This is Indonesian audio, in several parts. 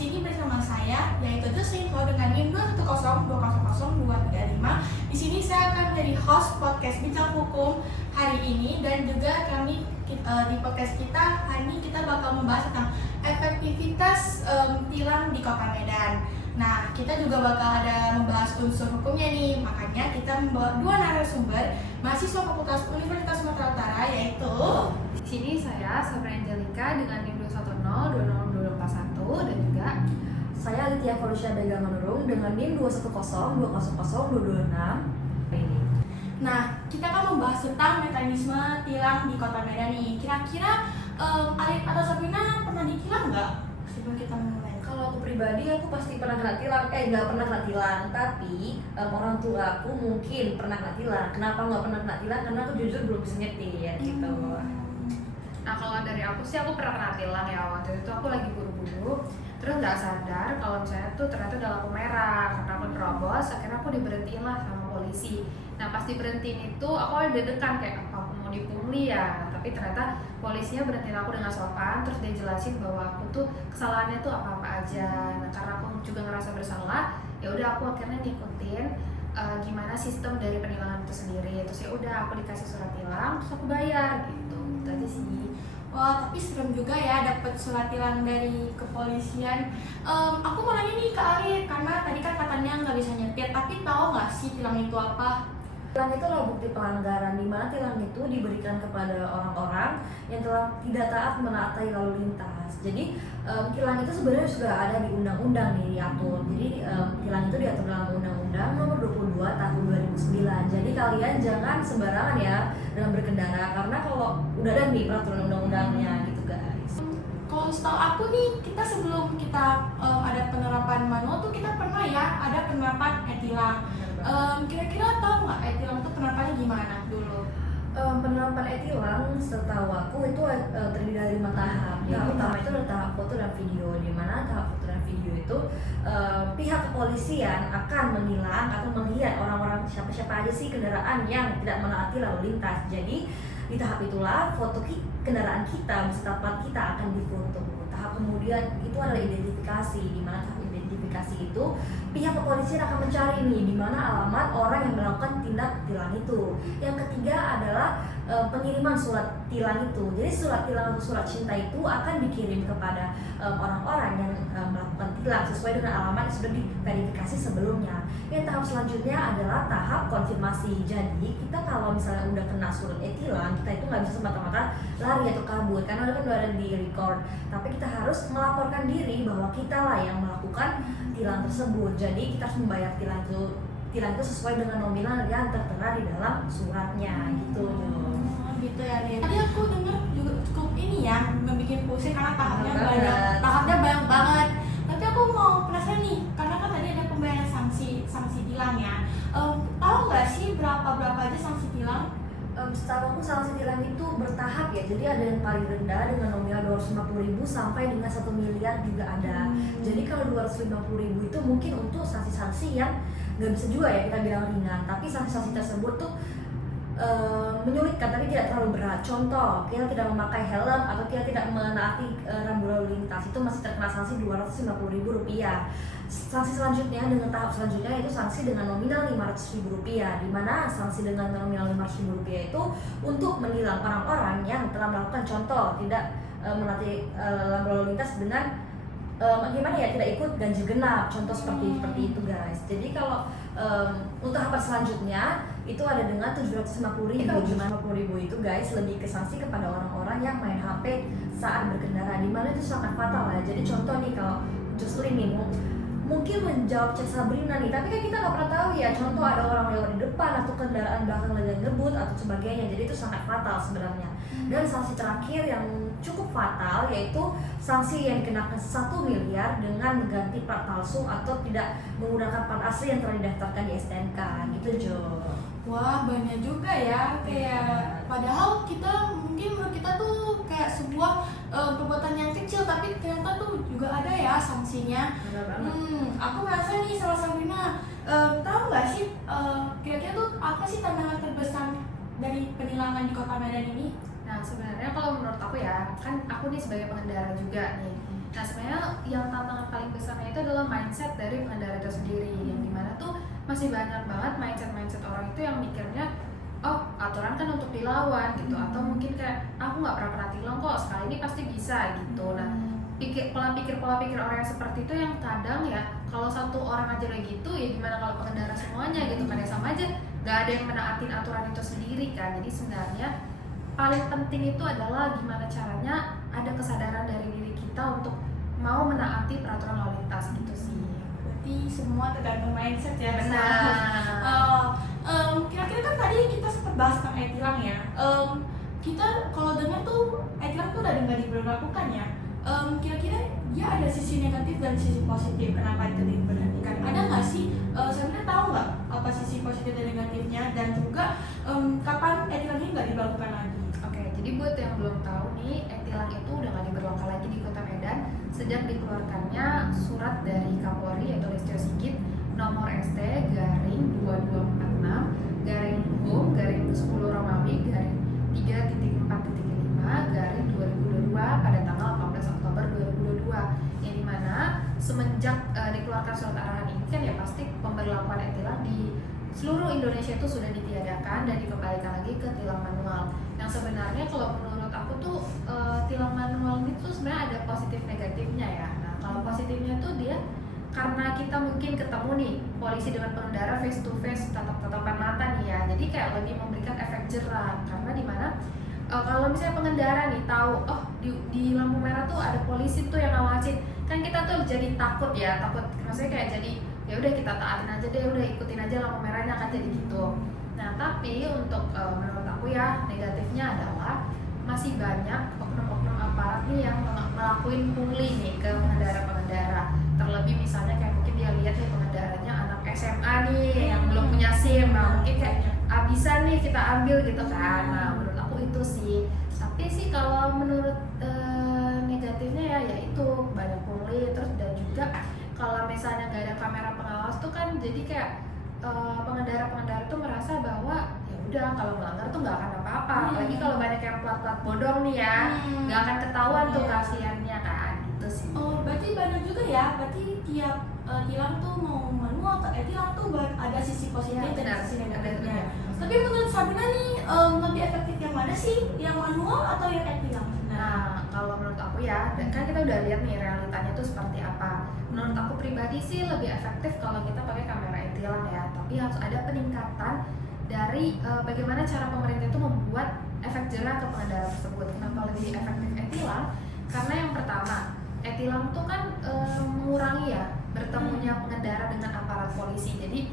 sini bersama saya yaitu Josinho dengan NIM 210200235. Di sini saya akan menjadi host podcast Bincang Hukum hari ini, dan juga kami di podcast kita hari ini kita bakal membahas tentang efektivitas tilang di Kota Medan. Nah, kita juga bakal ada membahas unsur hukumnya nih. Makanya kita membawa dua narasumber mahasiswa Fakultas Universitas Sumatera Utara, yaitu di sini saya Sabra Angelika dengan NIM 2102021 dan juga saya Litya Felicia Bega Manurung dengan NIM 210200226 ini. Nah, kita akan membahas tentang mekanisme tilang di Kota Medan nih. Kira-kira Alif atau Sabrina pernah ditilang nggak sebelum kita mulai? Kalau aku pribadi, aku pasti pernah kena tilang. Nggak pernah kena tilang, tapi orang tua aku mungkin pernah kena tilang. Kenapa nggak pernah kena tilang? Karena aku jujur belum bisa nyetir gitu. Nah, kalau dari aku sih aku pernah kena tilang ya. Waktu itu aku lagi buru-buru, terus nggak sadar kalau misalnya tuh ternyata udah lampu merah. Karena aku nerobos, akhirnya aku diberhentiin lah sama polisi. Nah, pas diberhentiin itu aku ada deg-degan kayak apa aku mau dipungli ya. Nah, tapi ternyata polisinya berhentiin aku dengan sopan, terus dia jelasin bahwa aku tuh kesalahannya tuh apa-apa aja. Nah, karena aku juga ngerasa bersalah, ya udah aku akhirnya ngikutin gimana sistem dari penilangan itu sendiri. Terus ya udah aku dikasih surat tilang, terus aku bayar gitu. Itu aja sih. Wah, tapi serem juga ya dapet surat tilang dari kepolisian. Aku mau nanya nih ke Alif, karena tadi kan katanya nggak bisa nyetir, tapi tahu nggak sih tilang itu apa? Tilang itu adalah bukti pelanggaran, di mana tilang itu diberikan kepada orang-orang yang telah tidak taat menaati lalu lintas. Jadi tilang itu sebenarnya sudah ada di undang-undang nih diatur. Jadi tilang itu diatur dalam Undang-Undang Nomor 22 Tahun 2009. Jadi kalian jangan sembarangan ya dalam berkendara, karena kalau udah ada nih peraturan undang-undangnya gitu guys. Kalau setahu aku nih, kita sebelum kita ada penerapan manual tuh kita pernah ya ada penerapan e-tilang. Kira-kira tahu nggak e-tilang itu penerapannya gimana dulu? Penerapan e-tilang setahu aku itu terdiri dari 5 tahap. Yang pertama itu adalah tahap foto dan video, di mana tahap foto dan video itu pihak kepolisian akan menilang atau melihat orang-orang siapa-siapa aja sih kendaraan yang tidak menaati lalu lintas. Jadi di tahap itulah foto kendaraan kita beserta plat kita akan difoto. Tahap kemudian itu adalah identifikasi, di mana tahap identifikasi itu pihak kepolisian akan mencari nih di mana alamat orang yang melakukan tindak tilang itu. Yang ketiga adalah pengiriman surat tilang itu. Jadi surat tilang atau surat cinta itu akan dikirim kepada orang-orang yang melakukan tilang sesuai dengan alamat yang sudah diverifikasi sebelumnya. Yang tahap selanjutnya adalah tahap konfirmasi. Jadi kita kalau misalnya udah kena surat e-tilang, kita itu nggak bisa semata-mata lari atau kabur karena kan udah ada di record. Tapi kita harus melaporkan diri bahwa kita lah yang melakukan tilang tersebut. Jadi kita harus membayar tilang itu sesuai dengan nominal yang tertera di dalam suratnya gitu. Gitu ya nih. Tadi aku dengar juga cukup ini ya, membuat pusing karena tahapnya banyak banget. Tapi aku mau penasaran nih, karena kan tadi ada pembayaran sanksi tilang ya. Tahu nggak sih berapa aja sanksi tilang? Setahu aku sanksi tilang itu bertahap ya. Jadi ada yang paling rendah dengan nominal 250.000 sampai dengan 1 miliar juga ada. Jadi kalau 250.000 itu mungkin untuk sanksi-sanksi yang nggak bisa juga ya kita bilang ringan. Tapi sanksi-sanksi tersebut tuh menyulitkan tapi tidak terlalu berat. Contoh, kita tidak memakai helm atau kita tidak menaati rambu lalu lintas, itu masih terkena sanksi Rp250.000. Sanksi selanjutnya dengan tahap selanjutnya yaitu sanksi dengan nominal Rp500.000, di mana sanksi dengan nominal Rp500.000 itu untuk menilang orang-orang yang telah melakukan contoh tidak menaati rambu lalu lintas dengan gimana ya, tidak ikut ganjil genap, contoh seperti itu guys. Jadi kalau untuk tahapan selanjutnya itu ada dengan Rp750.000. Kalau Rp750.000 itu guys lebih ke sanksi kepada orang-orang yang main HP saat berkendara, di mana itu sangat fatal ya. Jadi contoh nih, kalau Jocelyn nih mungkin menjawab chat Sabrina nih, tapi kan kita nggak pernah tahu ya, contoh ada orang lewat di depan atau kendaraan belakang lagi ngebut atau sebagainya. Jadi itu sangat fatal sebenarnya. Dan sanksi terakhir yang cukup fatal yaitu sanksi yang dikenakan 1 miliar dengan mengganti plat palsu atau tidak menggunakan plat asli yang telah didaftarkan di STNK gitu Jo. Wah, banyak juga ya. Kayak padahal mungkin menurut kita tuh kayak sebuah perbuatan yang kecil, tapi ternyata tuh juga ada ya sanksinya. Aku merasa nih sama Sabrina, tahu nggak sih kira-kira tuh apa sih tantangan terbesar dari penilangan di Kota Medan ini? Nah, sebenarnya kalau menurut aku ya, kan aku nih sebagai pengendara juga nih. Nah, sebenarnya yang tantangan paling mindset dari pengendara itu sendiri, yang dimana tuh masih banyak banget mindset orang itu yang mikirnya oh aturan kan untuk dilawan gitu, atau mungkin kayak aku nggak pernah tilang kok, sekali ini pasti bisa gitu. Nah pola pikir orang yang seperti itu yang kadang ya kalau satu orang aja kayak gitu ya gimana kalau pengendara semuanya gitu kan, ya sama aja nggak ada yang menaatin aturan itu sendiri kan. Jadi sebenarnya paling penting itu adalah gimana caranya ada kesadaran dari diri kita untuk mau menaati peraturan lalu lintas gitu sih. Berarti semua tergantung mindset ya. Benar. Kira-kira kan tadi kita sempat bahas tentang e-tilang ya. Kita kalau dengar tuh e-tilang tuh udah nggak diberlakukan ya. Kira-kira dia ada sisi negatif dan sisi positif, kenapa itu diberhentikan? Ada nggak sih? Sebenarnya tahu nggak apa sisi positif dan negatifnya, dan juga kapan e-tilang ini nggak diberlakukan lagi? Oke, jadi buat yang belum tahu nih, e-tilang itu udah nggak diberlakukan lagi di Kota Medan sejak dikeluarkannya surat dari Kapolri yaitu Listio Sigit nomor ST garing 2246 garing Hum garing 10 Romawi garing 3.4.5 garing 2022 pada tanggal 18 Oktober 2022, yang dimana semenjak dikeluarkan surat arahan ini kan ya pasti pemberlakuan e-tilang di seluruh Indonesia itu sudah ditiadakan dan dikembalikan lagi ke tilang manual. Yang sebenarnya kalau menurut aku tuh tilang manual itu sebenarnya ada positif negatifnya ya. Nah kalau positifnya tuh dia karena kita mungkin ketemu nih polisi dengan pengendara face to face, tatap-tatapan mata nih ya, jadi kayak lebih memberikan efek jerah. Karena dimana kalau misalnya pengendara nih tahu oh di lampu merah tuh ada polisi tuh yang ngawasin, kan kita tuh jadi takut ya, takut maksudnya kayak jadi ya udah kita taatin aja deh, udah ikutin aja lampu merahnya, akan jadi gitu. Nah tapi untuk menurut aku ya negatifnya adalah masih banyak oknum-oknum aparat nih yang ngelakuin pungli nih ke pengendara-pengendara. Terlebih misalnya kayak mungkin dia lihat nih pengendaranya anak SMA nih yang belum punya SIM, nah mungkin kayak abisan nih kita ambil gitu kan. Nah menurut aku itu sih. Tapi sih kalau menurut negatifnya ya yaitu banyak pungli, terus dan juga kalau misalnya nggak ada kamera pengawas tuh kan jadi kayak pengendara-pengendara tuh merasa bahwa ya udah kalau melanggar tuh nggak akan apa-apa. Apalagi kalau banyak yang plat-plat bodong nih ya, nggak akan ketahuan tuh kasihannya kan gitu sih. Oh berarti banyak juga ya, berarti tiap tilang tuh mau manual atau e-tilang tuh ada sisi positif dan sisi negatifnya. Tapi menurut Sabrina nih lebih efektif yang mana sih, yang manual atau yang e-tilang? Nah, kalau menurut aku ya, dan kan kita udah lihat nih realitanya tuh seperti apa. Menurut aku pribadi sih lebih efektif kalau kita pakai kamera e-tilang ya. Tapi harus ada peningkatan dari bagaimana cara pemerintah itu membuat efek jerah ke pengendara tersebut. Kenapa lebih efektif e-tilang? Karena yang pertama, e-tilang tuh kan mengurangi ya bertemunya pengendara dengan aparat polisi. Jadi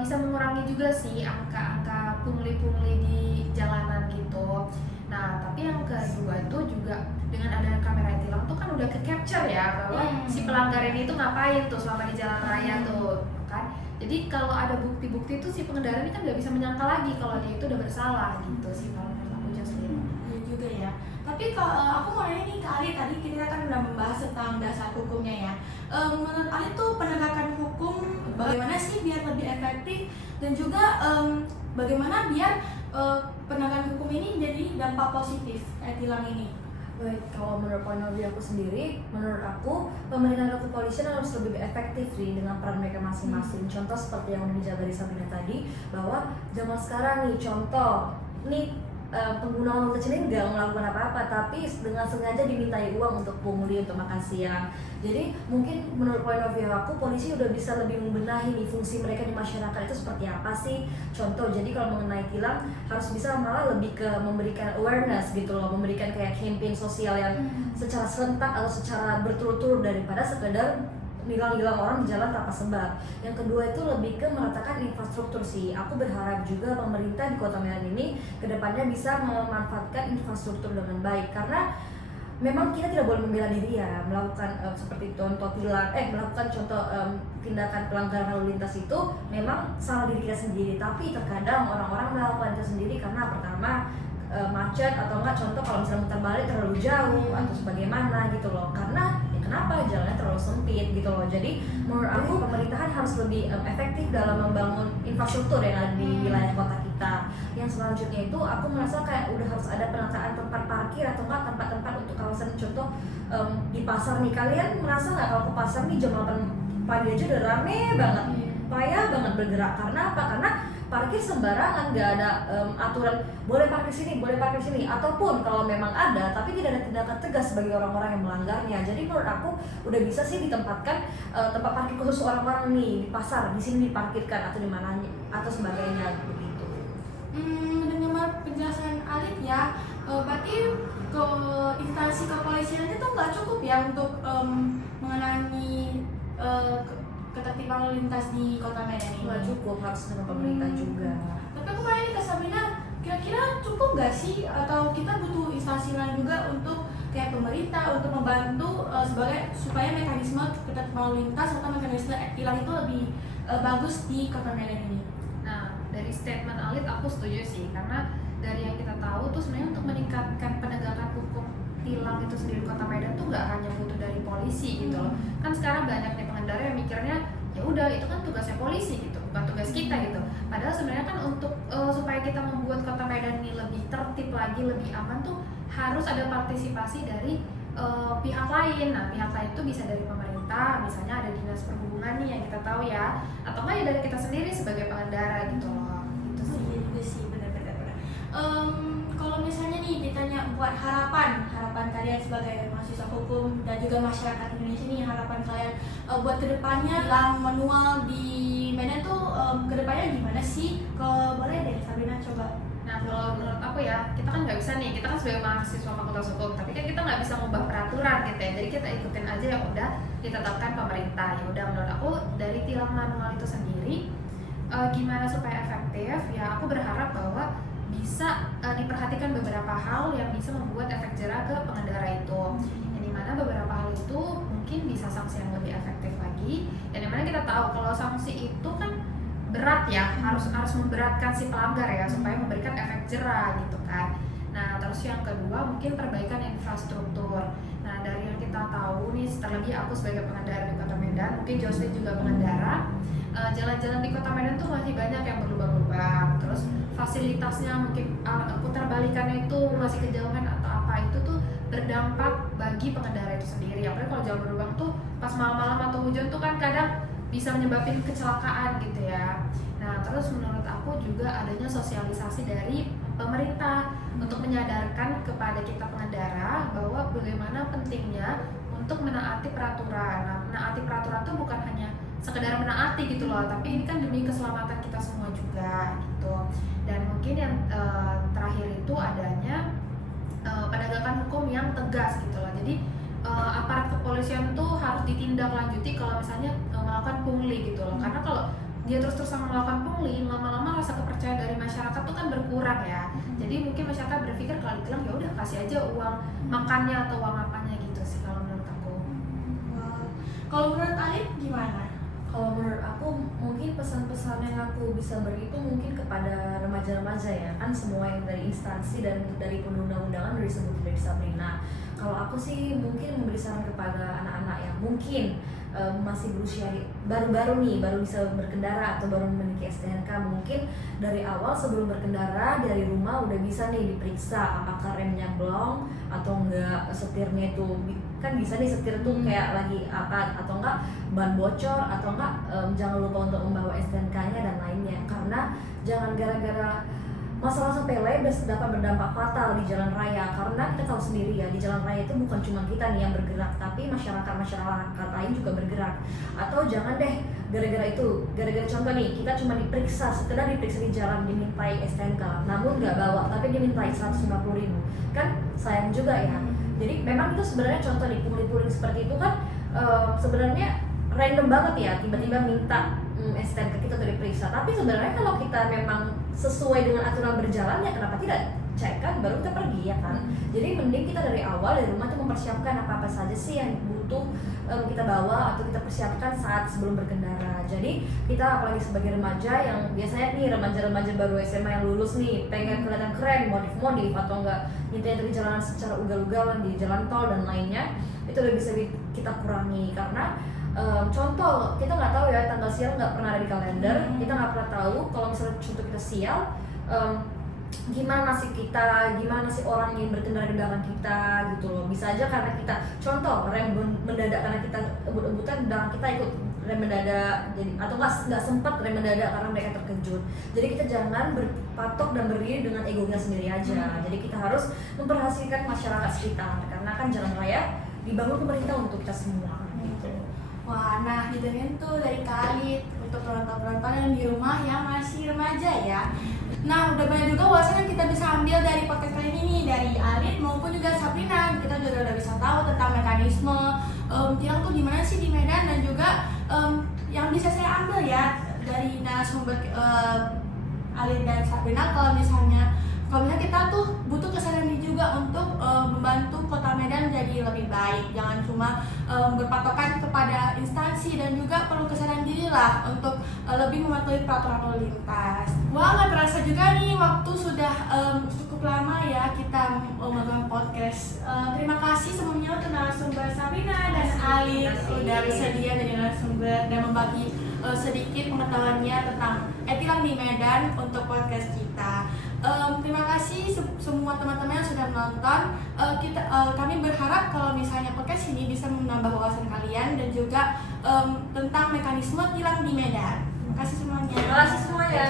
bisa mengurangi juga sih angka-angka pungli-pungli di jalanan gitu. Nah, tapi yang kedua itu juga dengan adanya kamera e-tilang tuh kan udah ke-capture ya bahwa si pelanggar ini tuh ngapain tuh selama di jalan raya tuh kan. Jadi kalau ada bukti-bukti itu si pengendara ini kan nggak bisa menyangka lagi kalau dia itu udah bersalah gitu sih kalau menurut aku Jocelyn. Iya juga ya. Tapi kalau aku mau nanya nih ke Ali, tadi kita kan udah membahas tentang dasar hukumnya ya. Menurut Ali tuh penegakan hukum bagaimana sih biar lebih efektif, dan juga bagaimana biar penegakan hukum ini jadi dampak positif e-tilang ini? Baik, kalau menurut point of view aku sendiri, menurut aku pemerintah dan kepolisian harus lebih efektif sih dengan peran mereka masing-masing. Contoh seperti yang udah dijabarin Sabrina tadi, bahwa zaman sekarang nih, contoh nih pengguna uang kecil ini nggak melakukan apa-apa, tapi dengan sengaja dimintai uang untuk pungli, untuk makan siang. Jadi mungkin menurut point of view aku, polisi udah bisa lebih membenahi nih fungsi mereka di masyarakat itu seperti apa sih. Contoh, jadi kalau mengenai tilang harus bisa malah lebih ke memberikan awareness gitu loh, memberikan kayak campaign sosial yang secara serentak atau secara berturut-turut daripada sekedar hilang-hilang orang di jalan tanpa sebab. Yang kedua itu lebih ke meratakan infrastruktur sih. Aku berharap juga pemerintah di Kota Medan ini kedepannya bisa memanfaatkan infrastruktur dengan baik, karena memang kita tidak boleh membela diri ya melakukan seperti contoh melakukan contoh tindakan pelanggaran lalu lintas itu memang salah diri kita sendiri, tapi terkadang orang-orang melakukan itu sendiri karena pertama macet, atau enggak contoh kalau misalnya muter balik terlalu jauh atau sebagaimana gitu loh, karena kenapa jalannya terlalu sempit gitu loh. Jadi menurut aku pemerintahan harus lebih efektif dalam membangun infrastruktur yang ada di wilayah kota kita. Yang selanjutnya itu aku merasa kayak udah harus ada penataan tempat parkir atau enggak tempat-tempat untuk kawasan, contoh di pasar nih. Kalian merasa nggak kalau ke pasar nih jam 8 pagi aja udah rame banget, Iya. payah banget bergerak. Karena apa? Karena parkir sembarangan, nggak ada aturan boleh parkir sini, boleh parkir sini, ataupun kalau memang ada tapi tidak ada tindakan tegas bagi orang-orang yang melanggarnya. Jadi menurut aku udah bisa sih ditempatkan tempat parkir khusus orang-orang nih di pasar, di sini diparkirkan atau di mana atau sebagainya begitu. Dengar penjelasan Alif ya, berarti ke instansi kepolisian itu nggak cukup ya untuk mengenangi ketertiban lalu lintas di Kota Medan ini. Nggak cukup, harus dengan pemerintah juga. Tapi aku mau ke Sabrina, kira-kira cukup nggak sih atau kita butuh instansi lain juga untuk kayak pemerintah untuk membantu sebagai supaya mekanisme ketertiban lalu lintas atau mekanisme tilang itu lebih bagus di Kota Medan ini? Nah, dari statement Alit aku setuju sih, karena dari yang kita tahu tuh sebenarnya untuk meningkatkan penegakan hukum tilang itu sendiri di Kota Medan tuh nggak hanya butuh dari polisi gitu loh. Kan sekarang banyak nih pengendara yang mikirnya ya udah itu kan tugasnya polisi gitu, bukan tugas kita gitu. Padahal sebenarnya kan untuk supaya kita membuat Kota Medan ini lebih tertib lagi, lebih aman tuh harus ada partisipasi dari pihak lain. Nah, pihak lain itu bisa dari pemerintah, misalnya ada dinas perhubungan nih yang kita tahu ya, atau enggak ya dari kita sendiri sebagai pengendara gitu loh. Gitu sih. Iya juga sih, benar-benar. Kalau misalnya nih ditanya buat harapan kalian sebagai mahasiswa hukum dan juga masyarakat Indonesia nih, harapan kalian buat kedepannya tilang manual di Medan tuh kedepannya gimana sih? Kalau boleh deh Sabrina coba. Nah, kalau menurut aku ya, kita kan nggak bisa nih, kita kan sebagai mahasiswa fakultas hukum, tapi kan kita nggak bisa ngubah peraturan gitu ya. Jadi kita ikutin aja yang udah ditetapkan pemerintah. Ya udah, menurut aku dari tilang manual itu sendiri gimana supaya efektif? Ya aku berharap bahwa bisa diperhatikan beberapa hal yang bisa membuat efek jerah ke pengendara itu. Yang dimana beberapa hal itu mungkin bisa sanksi yang lebih efektif lagi. Yang dimana kita tahu kalau sanksi itu kan berat ya, harus memberatkan si pelanggar ya supaya memberikan efek jerah gitu kan. Nah, terus yang kedua mungkin perbaikan infrastruktur. Nah, dari yang kita tahu nih, terlebih aku sebagai pengendara di Kota Medan, mungkin Jocelyn juga pengendara, jalan-jalan di Kota Medan tuh masih banyak yang berlubang-lubang. Terus fasilitasnya mungkin putar balikannya itu masih kejauhan atau apa, itu tuh berdampak bagi pengendara itu sendiri. Apalagi kalau jalan berlubang tuh pas malam-malam atau hujan tuh kan kadang bisa menyebabkan kecelakaan gitu ya. Nah, terus menurut aku juga adanya sosialisasi dari pemerintah untuk menyadarkan kepada kita pengendara bahwa bagaimana pentingnya untuk menaati peraturan. Nah, menaati peraturan itu bukan hanya sekedar menaati gitu loh, tapi ini kan demi keselamatan kita semua juga gitu. Dan mungkin yang terakhir itu adanya penegakan hukum yang tegas gitu loh. Jadi aparat kepolisian tuh harus ditindaklanjuti kalau misalnya melakukan pungli gitu loh. Karena kalau dia terus-terusan melakukan pungli, lama-lama rasa kepercayaan dari masyarakat tuh kan berkurang ya. Jadi mungkin masyarakat berpikir kalau ditilang ya udah kasih aja uang makannya atau uang apanya gitu sih kalau menurut aku. Wow. Kalau menurut Alif gimana? Kalau menurut aku mungkin pesan-pesan yang aku bisa beri itu mungkin kepada remaja-remaja ya, kan semua yang dari instansi dan dari undang-undangan udah disebut dari Sabrina. Kalau aku sih mungkin memberi saran kepada anak-anak yang mungkin masih berusia baru-baru nih, baru bisa berkendara atau baru memiliki STNK, mungkin dari awal sebelum berkendara dari rumah udah bisa nih diperiksa apakah remnya blong atau enggak, setirnya itu kan bisa nih setir tuh kayak lagi apa atau enggak ban bocor atau enggak, jangan lupa untuk membawa STNK-nya dan lainnya, karena jangan gara-gara masalah sepele dapat berdampak fatal di jalan raya. Karena kita tahu sendiri ya, di jalan raya itu bukan cuma kita nih yang bergerak, tapi masyarakat lain juga bergerak. Atau jangan deh gara-gara contoh nih, kita cuma sekedar diperiksa di jalan dimintai STNK, namun nggak bawa tapi dimintai 150.000, kan sayang juga ya. Jadi memang itu sebenarnya contoh nih, pungli-pungli seperti itu kan sebenarnya random banget ya, tiba-tiba minta STNK kita untuk diperiksa. Tapi sebenarnya kalau kita memang sesuai dengan aturan berjalan ya kenapa tidak cek kan, baru kita pergi ya kan. Jadi mending kita dari awal dari rumah tuh mempersiapkan apa-apa saja sih yang butuh kita bawa atau kita persiapkan saat sebelum berkendara. Jadi kita apalagi sebagai remaja yang biasanya nih remaja-remaja baru SMA yang lulus nih pengen kelihatan keren, modif-modif atau enggak nyetir di jalanan secara ugal-ugalan di jalan tol dan lainnya, itu udah bisa kita kurangi. Karena contoh, kita nggak tahu ya tanggal sial nggak pernah ada di kalender, kita nggak pernah tahu kalau misalnya contoh kita sial, gimana sih orang yang berkendara di belakang kita gitu loh. Bisa aja karena kita contoh rem mendadak karena kita ebut-ebutan dan kita ikut rem mendadak, jadi atau nggak sempat rem mendadak karena mereka terkejut. Jadi kita jangan berpatok dan berdiri dengan egonya sendiri aja. Jadi kita harus memperhatikan masyarakat sekitar karena kan jalan raya dibangun pemerintah untuk kita semua. Gitu. Wah, nah didengerin tuh dari Kak Alit untuk penonton-penonton yang di rumah yang masih remaja ya. Nah, udah banyak juga wawasan yang kita bisa ambil dari podcast kali ini nih, dari Alit maupun juga Sabrina. Kita juga udah bisa tahu tentang mekanisme tilang tuh gimana sih di Medan, dan juga yang bisa saya ambil ya dari narasumber Alit dan Sabrina, kalau misalnya kita tuh butuh kesadaran diri juga untuk membantu kota Medan jadi lebih baik. Jangan cuma berpatokan kepada instansi, dan juga perlu kesadaran diri lah untuk lebih mematuhi peraturan lalu lintas. Wah, nggak terasa juga nih waktu sudah cukup lama ya kita melakukan podcast. Terima kasih sebelumnya untuk narasumber Sabrina dan Alit udah bersedia jadi narasumber dan membagi sedikit pengetahuannya tentang tilang di Medan untuk podcast kita. Terima kasih semua teman-teman yang sudah menonton. Kami berharap kalau misalnya podcast ini bisa menambah wawasan kalian dan juga tentang mekanisme tilang di Medan. Terima kasih semuanya. Terima kasih semuanya.